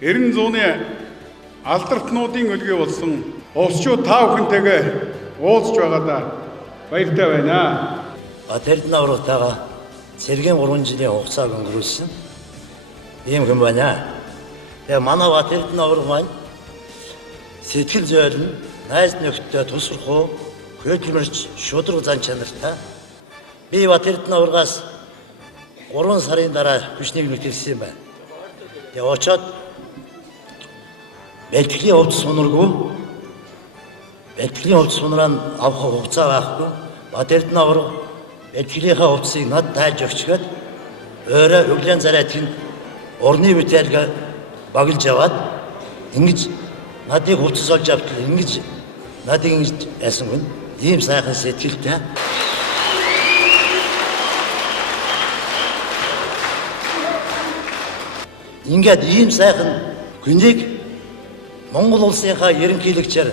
90 зууны алдартнуудын үлгээ болсон улсчууд та бүхэнтэйгээ уулзж байгаадаа баяртай байна. Бат Эрдэнэ аврагтайгаа цэргийн 3 жилийн хугацааг өнгөрүүлсэн ийм хүн байна. Тэгээ манай Бат Эрдэнэ авраг маань сэтгэл зүйн найз нөхдөд тусрах хөдөлмөрч шудраг зан чанартай. Би Бат Эрдэнэ аврагаас 3 сарын дараа хүчнийг нөхөрлсөн байна. Тэгээ очоод бэлтгэлийн хувьд сунаргүй, бэлтгэлийн хувьд сунараа авах хугацаа байхгүй. Бат Эрдэнэ авраг бэлтгэлийнхаа хувцсыг над тааж өгчгээд өөрөө өглөө зарай тэнд урны бүтээлгээ багилж аваад ингэж надыг хувцас олж автал ингэж надыг ингэж яасан хүн ийм сайхан сэтгэлтэй. Ингээд ийм сайхан хүнийг Монгол улсынхаа ерөнхийлөгчээр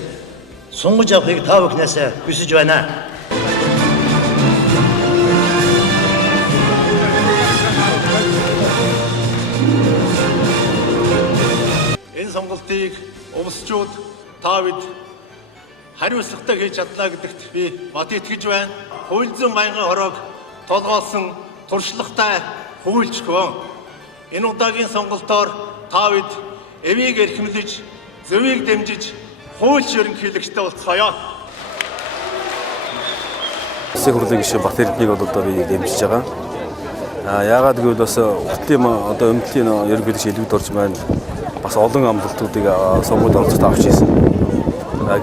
сунгаж авахыг та бүхнээс хүсэж байна. Энэ сонголтыг улсчууд та бид хариуцлагатай хийж чадлаа гэдэгт би бат итгэж байна. Хууль зүйн байнгын хорог толгоолсон туршлагатай хуульч хүн. Энэ удаагийн сонголтоор та бид эвийг эрхэмлэж, зөвийг дэмжиж, хуульч ерөнхийлөгчтэй болцгоё. Улсын хурлын гишүүн Бат Эрдэнэгийг одоо би дэмжиж байгаа. Яагаад гэвэл бас уртлын одоо өмдлийн ерөнхийлөгч элбэг дорж байна. Бас олон амлалтуудыг сонгуульд оролцоод авч ирсэн.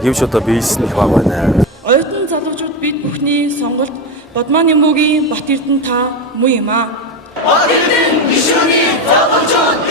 Гэвч одоо биелсэн их баг байна. Оюутан залуучууд бид бүхний сонголт Бадмааны мөгийн Бат Эрдэнэ та муу юм аа. Бат Эрдэнэ гишүүний залуучууд